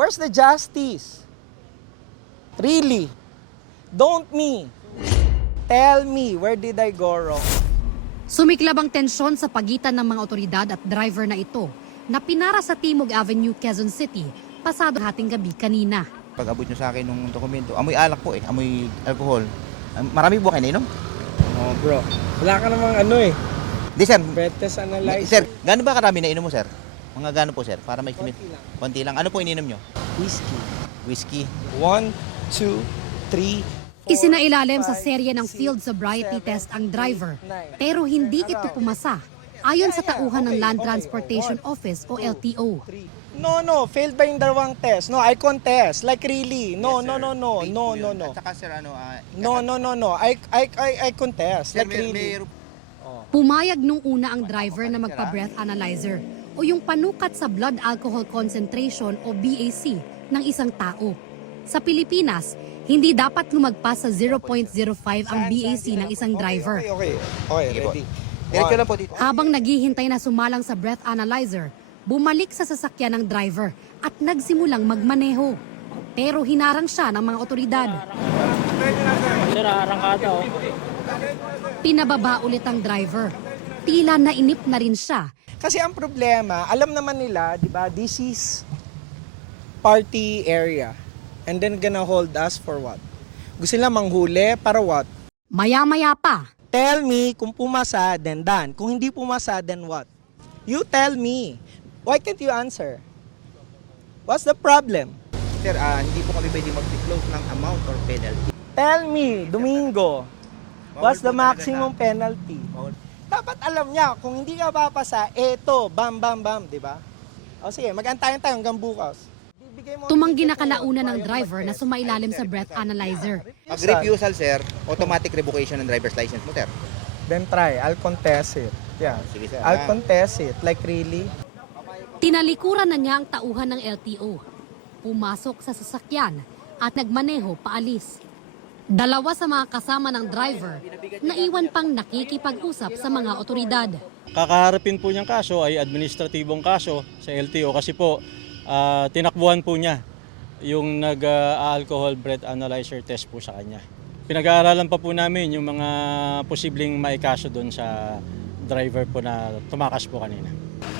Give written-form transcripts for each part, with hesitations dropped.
Where's the justice? Really? Don't me. Tell me, where did I go wrong? Sumiklab ang tensyon sa pagitan ng mga otoridad at driver na ito na pinara sa Timog Avenue, Quezon City, pasado hating gabi kanina. Pag-abot nyo sa akin ng dokumento, amoy alak po amoy alcohol. Marami po kayo nainom? Oh bro, wala ka namang Di sir, Betes analyze. sir, gaano ba karami nainom mo sir? Mga gaano po sir, para ma-estimate? Konti lang. Konti lang. Ano po ininom nyo? Whiskey. Whiskey. 1, 2, 3, Isinailalim sa serye ng field sobriety test ang driver, pero hindi ito pumasa. Ayon sa tauhan ng Land Transportation Office o LTO. No, failed ba yung dalawang test? No, I contest. Like really? No. At saka sir, No. I contest. Sir, Like really? Pumayag nung una ang driver na magpa-breath analyzer o yung panukat sa blood alcohol concentration o BAC ng isang tao. Sa Pilipinas, hindi dapat lumagpas sa 0.05 ang BAC ng isang driver. Okay, Sige po. ready. Diretso lang po dito. Habang naghihintay na sumalang sa breath analyzer, bumalik sa sasakyan ng driver at nagsimulang magmaneho. Pero hinarang siya ng mga otoridad. Sir, arangkada oh. Pinababa ulit ang driver. Tila nainip na rin siya. Kasi ang problema, alam naman nila, di ba, this is party area. And then gonna hold us for what? Gusto nila manghuli para what? Maya-maya pa, Tell me kung pumasa, then done. Kung hindi pumasa, then what? You tell me. Why can't you answer? What's the problem? Sir, hindi po kami pwede mag-disclose ng amount or penalty. Tell me, Domingo. What's the Bawal po talaga maximum penalty? Bawal. Dapat alam niya, kung hindi ka papasa, eto, bam, di ba? O sige, mag-antayin tayo hanggang bukas. Bibigay mo- tumanggi na kalauna ng driver na sumailalim sa breath analyzer. Pag refusal, sir, automatic revocation ng driver's license mo, sir. Then try, I'll contest it. Yeah. Sige, sir. I'll contest it. Like really? Tinalikuran na niya ang tauhan ng LTO. Pumasok sa sasakyan at nagmaneho paalis. Dalawa sa mga kasama ng driver, naiwan pang nakikipag-usap sa mga otoridad. Kakaharapin po niyang kaso ay administratibong kaso sa LTO kasi po tinakbuhan po niya yung nag-alcohol breath analyzer test po sa kanya. Pinag-aaralan pa po namin yung mga posibleng maikaso doon sa driver po na tumakas po kanina.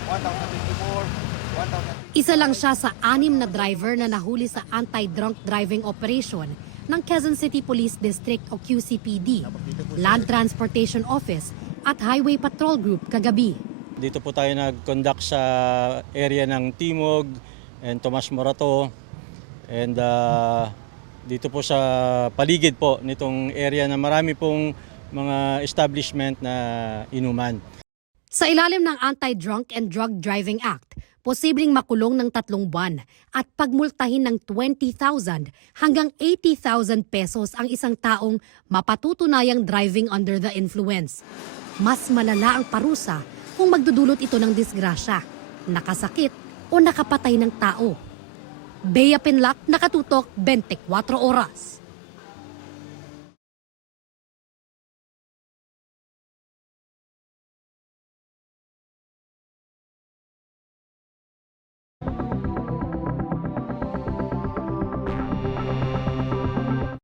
1,024, 1,000. Isa lang siya sa 6 na driver na nahuli sa anti-drunk driving operation ng Quezon City Police District o QCPD, Land Transportation Office at Highway Patrol Group kagabi. Dito po tayo nag-conduct sa area ng Timog and Tomas Morato and dito po sa paligid po nitong area na marami pong mga establishment na inuman. Sa ilalim ng Anti-Drunk and Drug Driving Act, posibleng makulong ng 3 buwan at pagmultahin ng 20,000 hanggang 80,000 pesos ang isang taong mapatutunayang driving under the influence. Mas malala ang parusa kung magdudulot ito ng disgrasya, nakasakit o nakapatay ng tao. Bea Pinlac, Nakatutok, 24 Oras.